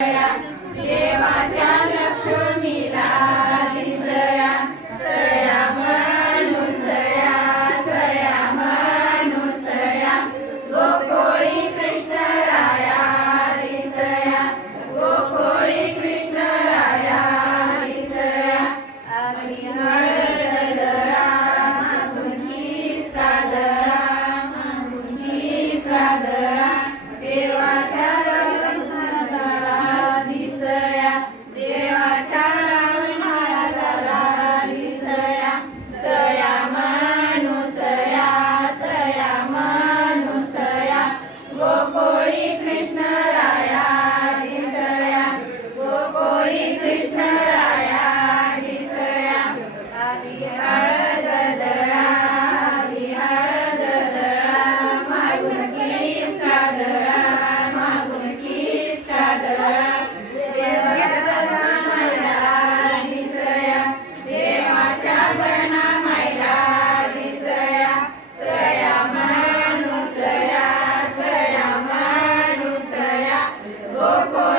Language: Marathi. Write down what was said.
देवाच्या लक्ष्मीला दिसया सया मनुसया सया मनुसया गोकुळी कृष्णराया दिसया गोकुळी कृष्णराया दिसया अगदी हळद दळा मागून किसका दळा मागून किसका दळा देवाच्या देवाच्या राम महाराजाला दिसया सया मनुसया सया मनुसया गोकुळी कृष्णराया दिसया गोकुळी कृष्णराया दिसया आधी हळद दळा आधी हळद दळा मागून किसका दळा मागून किसका दळा Go, go.